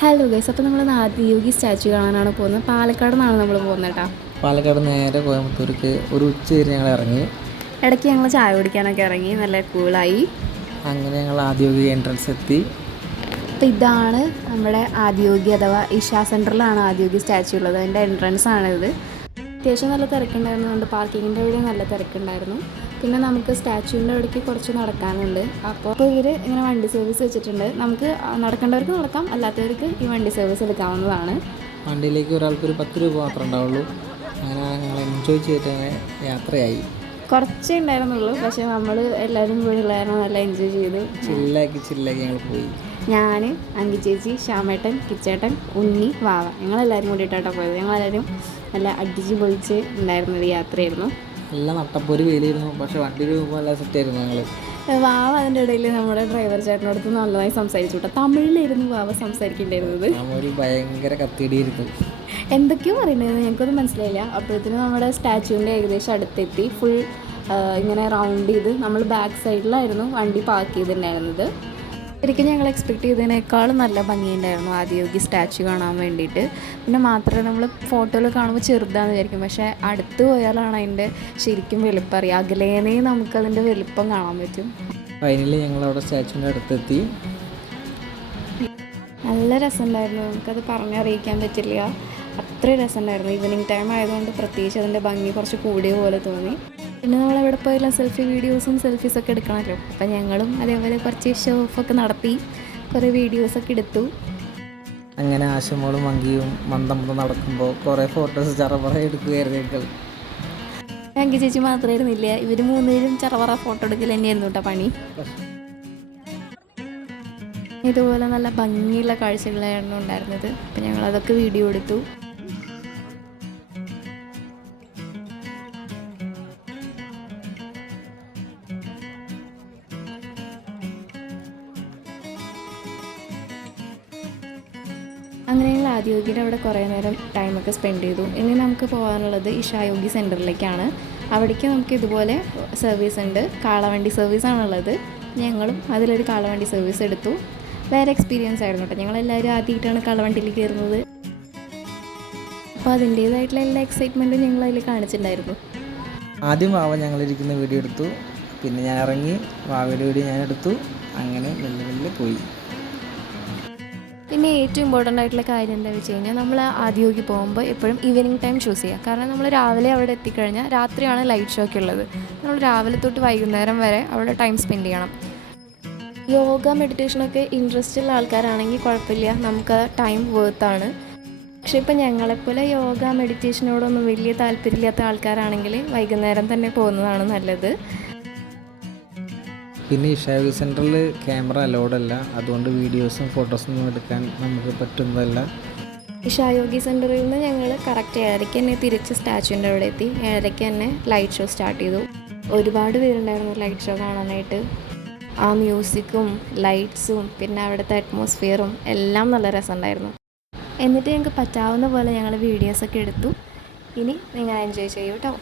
Hello guys, അപ്പോൾ നമ്മൾ Adiyogi statue കാണാനാണ് പോകുന്നത്. പാലക്കാട് നിന്നാണ് നമ്മൾ പോകുന്നത് കേട്ടോ. പാലക്കാട് നേരെ കോയമ്പത്തൂർക്ക് ഒരു ഉച്ച വരെ ഞങ്ങൾ ഇറങ്ങി. ഇടയ്ക്ക് ഞങ്ങൾ ചായ കുടിക്കാനൊക്കെ ഇറങ്ങി, നല്ല കൂളായി. അങ്ങനെ ഞങ്ങൾ ആദിയോഗി എൻട്രൻസ് എത്തി. അപ്പോൾ ഇതാണ് നമ്മുടെ ആദിയോഗി അഥവാ ഇഷ സെൻറ്ററിലാണ് ആദിയോഗി സ്റ്റാച്യു ഉള്ളത്. അതിൻ്റെ എൻട്രൻസ് ആണിത്. അത്യാവശ്യം നല്ല തിരക്കുണ്ടായിരുന്നുണ്ട്, പാർക്കിങ്ങിൻ്റെ അവിടെ നല്ല തിരക്കുണ്ടായിരുന്നു. പിന്നെ നമുക്ക് സ്റ്റാച്യുവിൻ്റെ അവിടേക്ക് കുറച്ച് നടക്കാനുണ്ട്. അപ്പോൾ ഇവർ ഇങ്ങനെ വണ്ടി സർവീസ് വെച്ചിട്ടുണ്ട്. നമുക്ക് നടക്കേണ്ടവർക്ക് നടക്കാം, അല്ലാത്തവർക്ക് ഈ വണ്ടി സർവീസ് എടുക്കാവുന്നതാണ്. വണ്ടിയിലേക്ക് ഒരാൾക്ക് ഒരു 10 രൂപ മാത്രമേ ഉണ്ടാവുള്ളൂ. അങ്ങനെ ഞങ്ങൾ എൻജോയ് ചെയ്തിട്ട് യാത്രയായി. കുറച്ചേ ഉണ്ടായിരുന്നുള്ളൂ, പക്ഷേ നമ്മൾ എല്ലാവരും കൂടി ഉള്ളതായിരുന്നു, നല്ല എൻജോയ് ചെയ്തു. ചില്ലാക്കി ഞങ്ങൾ പോയി. ഞാൻ, അങ്കി ചേച്ചി, ശ്യാമേട്ടൻ, കിച്ചേട്ടൻ, ഉണ്ണി, വാവ, ഞങ്ങളെല്ലാവരും കൂടിയിട്ടാണ് പോയത്. ഞങ്ങളെല്ലാവരും നല്ല അടിച്ച് പൊളിച്ച് ഉണ്ടായിരുന്നൊരു യാത്രയായിരുന്നു. നല്ല നട്ടപ്പൊരു വെയിലായിരുന്നു, പക്ഷേ വണ്ടിയിൽ പോകുമ്പോൾ നല്ല സെറ്റായിരുന്നു ഞങ്ങൾ. വാവ അതിൻ്റെ ഇടയിൽ നമ്മുടെ ഡ്രൈവർ ചേട്ടനോടത്ത് നല്ലതായി സംസാരിച്ചു കേട്ടോ. തമിഴിലായിരുന്നു വാവ സംസാരിക്കേണ്ടിയിരുന്നത്. ഒരു ഭയങ്കര കത്തിടിയായിരുന്നു. എന്തൊക്കെയോ പറയുന്നത് ഞങ്ങൾക്കൊന്നും മനസ്സിലായില്ല. അപ്പോഴത്തേനും നമ്മുടെ സ്റ്റാച്യുവിൻ്റെ ഏകദേശം അടുത്തെത്തി. ഫുൾ ഇങ്ങനെ റൗണ്ട് ചെയ്ത് നമ്മൾ ബാക്ക് സൈഡിലായിരുന്നു വണ്ടി പാർക്ക് ചെയ്തിട്ടുണ്ടായിരുന്നത്. ശരിക്കും ഞങ്ങൾ എക്സ്പെക്റ്റ് ചെയ്തതിനേക്കാളും നല്ല ഭംഗിയുണ്ടായിരുന്നു ആദിയോഗി സ്റ്റാച്യു കാണാൻ വേണ്ടിയിട്ട്. പിന്നെ മാത്രമേ നമ്മൾ ഫോട്ടോയിൽ കാണുമ്പോൾ ചെറുതാണെന്ന് വിചാരിക്കും, പക്ഷേ അടുത്ത് പോയാലാണ് അതിൻ്റെ ശരിക്കും വലുപ്പം അറിയാം. അകലേനേ നമുക്കതിൻ്റെ വലുപ്പം കാണാൻ പറ്റും. ഫൈനലി ഞങ്ങളവിടെ സ്റ്റാച്യുവിൻ്റെ അടുത്തെത്തി. നല്ല രസമുണ്ടായിരുന്നു, നമുക്കത് പറഞ്ഞറിയിക്കാൻ പറ്റില്ല, അത്രയും രസമുണ്ടായിരുന്നു. ഈവനിങ് ടൈം ആയതുകൊണ്ട് പ്രത്യേകിച്ച് അതിൻ്റെ ഭംഗി കുറച്ച് കൂടിയ പോലെ തോന്നി. പിന്നെ നമ്മൾ എവിടെ പോയാലും സെൽഫീസൊക്കെ എടുക്കണമല്ലോ. അപ്പം ഞങ്ങളും അതേപോലെ കുറച്ച് ഷോ ഓഫൊക്കെ നടത്തി, കുറേ വീഡിയോസൊക്കെ എടുത്തു. അങ്ങനെ ആശമോളും മങ്കിയും മന്ദം നടക്കുമ്പോൾ കുറേ ഫോട്ടോസ് ചറപറ എടുക്കുകയായിരുന്നു ഞങ്ങൾ. അങ്കി ചേച്ചി മാത്രമായിരുന്നില്ല, ഇവർ 3 പേരും ചറപറ ഫോട്ടോ എടുക്കൽ തന്നെയായിരുന്നു കേട്ടോ പണി. ഇതുപോലെ നല്ല ഭംഗിയുള്ള കാഴ്ചകളായിരുന്നു ഉണ്ടായിരുന്നത്. അപ്പം ഞങ്ങളതൊക്കെ വീഡിയോ എടുത്തു. അങ്ങനെ ഞങ്ങൾ ആദിയോഗിയുടെ അവിടെ കുറേ നേരം ടൈമൊക്കെ സ്പെൻഡ് ചെയ്തു. ഇനി നമുക്ക് പോകാനുള്ളത് ഇഷായോഗി സെൻറ്ററിലേക്കാണ്. അവിടേക്ക് നമുക്ക് ഇതുപോലെ സർവീസ് ഉണ്ട്, കാളവണ്ടി സർവീസാണുള്ളത്. ഞങ്ങളും അതിലൊരു കാളവണ്ടി സർവീസ് എടുത്തു. വേറെ എക്സ്പീരിയൻസ് ആയിരുന്നു കേട്ടോ. ഞങ്ങളെല്ലാവരും ആദ്യമായിട്ടാണ് കാളവണ്ടിയിൽ കയറുന്നത്. അപ്പോൾ അതിൻ്റേതായിട്ടുള്ള എല്ലാ എക്സൈറ്റ്മെൻറ്റും ഞങ്ങൾ അതിൽ കാണിച്ചിട്ടുണ്ടായിരുന്നു. ആദ്യം വാവ ഞങ്ങളിരിക്കുന്ന വീഡിയോ എടുത്തു, പിന്നെ ഞാൻ ഇറങ്ങി വാവയുടെ വീഡിയോ ഞാൻ എടുത്തു. അങ്ങനെ മെല്ലെ പോയി. പിന്നെ ഏറ്റവും ഇമ്പോർട്ടൻ്റ് ആയിട്ടുള്ള കാര്യം എന്താണെന്ന് വെച്ച് കഴിഞ്ഞാൽ, നമ്മൾ ആദിയോഗി പോകുമ്പോൾ എപ്പോഴും ഈവനിങ് ടൈം ചൂസ് ചെയ്യുക. കാരണം നമ്മൾ രാവിലെ അവിടെ എത്തിക്കഴിഞ്ഞാൽ രാത്രിയാണ് ലൈറ്റ് ഷോ ഒക്കെ ഉള്ളത്. നമ്മൾ രാവിലെ തൊട്ട് വൈകുന്നേരം വരെ അവിടെ ടൈം സ്പെൻഡ് ചെയ്യണം. യോഗ മെഡിറ്റേഷനൊക്കെ ഇൻട്രസ്റ്റ് ഉള്ള ആൾക്കാരാണെങ്കിൽ കുഴപ്പമില്ല, നമുക്ക് ടൈം വേർത്താണ്. പക്ഷേ ഇപ്പം ഞങ്ങളെപ്പോലെ യോഗ മെഡിറ്റേഷനോടൊന്നും വലിയ താല്പര്യമില്ലാത്ത ആൾക്കാരാണെങ്കിൽ വൈകുന്നേരം തന്നെ പോകുന്നതാണ് നല്ലത്. പിന്നെ ഇഷായോഗി സെൻറ്ററിൽ ക്യാമറ അലൗഡല്ല, അതുകൊണ്ട് വീഡിയോസും ഫോട്ടോസൊന്നും എടുക്കാൻ നമുക്ക് പറ്റുന്നതല്ല. ഇഷായോഗി സെൻറ്ററിൽ നിന്ന് ഞങ്ങൾ കറക്റ്റ് 7:30 തന്നെ തിരിച്ച് സ്റ്റാച്യുവിൻ്റെ അവിടെ എത്തി. 7:30 തന്നെ ലൈറ്റ് ഷോ സ്റ്റാർട്ട് ചെയ്തു. ഒരുപാട് പേരുണ്ടായിരുന്നു ലൈറ്റ് ഷോ കാണാനായിട്ട്. ആ മ്യൂസിക്കും ലൈറ്റ്സും പിന്നെ അവിടുത്തെ അറ്റ്മോസ്ഫിയറും എല്ലാം നല്ല രസമുണ്ടായിരുന്നു. എന്നിട്ട് ഞങ്ങൾക്ക് പറ്റാവുന്ന പോലെ ഞങ്ങൾ വീഡിയോസൊക്കെ എടുത്തു. ഇനി നിങ്ങൾ എൻജോയ് ചെയ്യൂ കേട്ടോ.